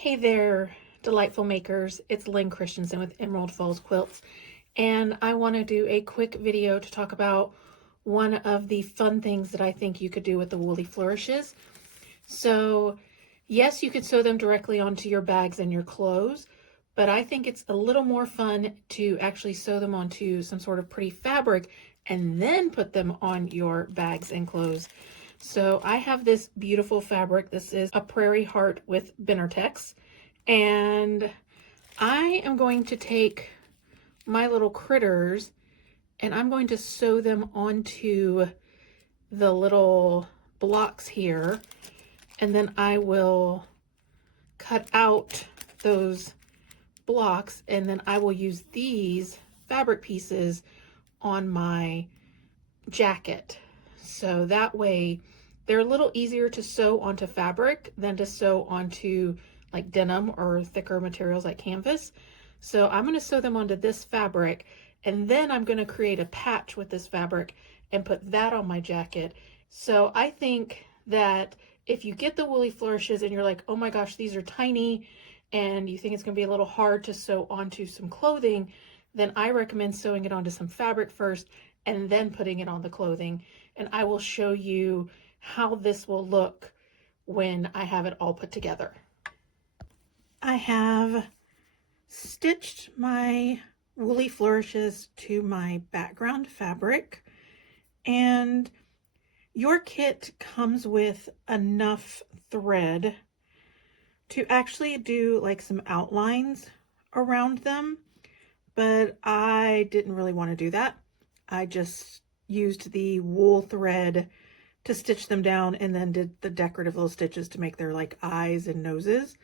Hey there, delightful makers. It's Lynn Christensen with Emerald Falls Quilts, and I want to do a quick video to talk about one of the fun things that I think you could do with the Wooly Flourishes. So, yes, you could sew them directly onto your bags and your clothes, but I think it's a little more fun to actually sew them onto some sort of pretty fabric and then put them on your bags and clothes. So I have this beautiful fabric. This is a Prairie Heart with Benartex, and I am going to take my little critters and I'm going to sew them onto the little blocks here, and then I will cut out those blocks, and then I will use these fabric pieces on my jacket. So that way they're a little easier to sew onto fabric than to sew onto like denim or thicker materials like canvas. So I'm going to sew them onto this fabric, and then I'm going to create a patch with this fabric and put that on my jacket. So I think that if you get the Wooly Flourishes and you're like, oh my gosh, these are tiny, and you think it's going to be a little hard to sew onto some clothing, then I recommend sewing it onto some fabric first and then putting it on the clothing. And I will show you how this will look when I have it all put together. I have stitched my Wooly Flourishes to my background fabric, and your kit comes with enough thread to actually do like some outlines around them, but I didn't really want to do that. I just used the wool thread to stitch them down and then did the decorative little stitches to make their like eyes and noses.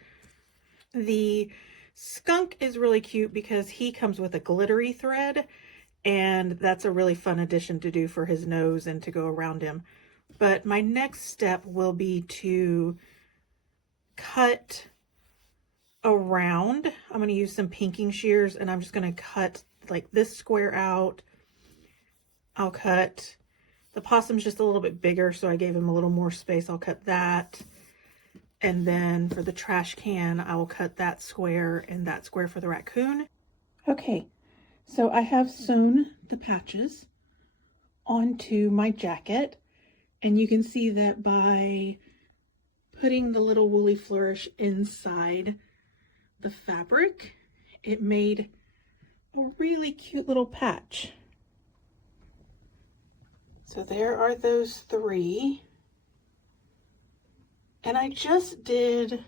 The skunk is really cute because he comes with a glittery thread, and that's a really fun addition to do for his nose and to go around him. But my next step will be to cut around. I'm going to use some pinking shears, and I'm just going to cut like this square out. I'll cut the possum's just a little bit bigger, so I gave him a little more space. I'll cut that. And then for the trash can, I will cut that square and that square for the raccoon. Okay, so I have sewn the patches onto my jacket, and you can see that by putting the little Wooly Flourish inside the fabric, it made a really cute little patch. So there are those three. And I just did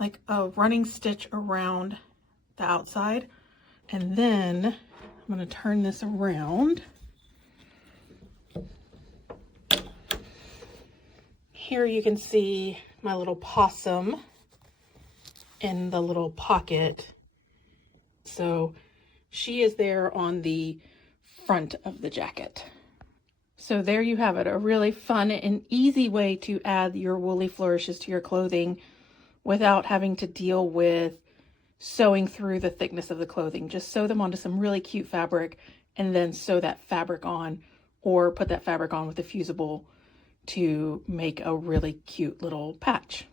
like a running stitch around the outside. And then I'm going to turn this around. Here you can see my little possum in the little pocket. So she is there on the front of the jacket. So there you have it, a really fun and easy way to add your Wooly Flourishes to your clothing without having to deal with sewing through the thickness of the clothing. Just sew them onto some really cute fabric and then sew that fabric on, or put that fabric on with a fusible to make a really cute little patch.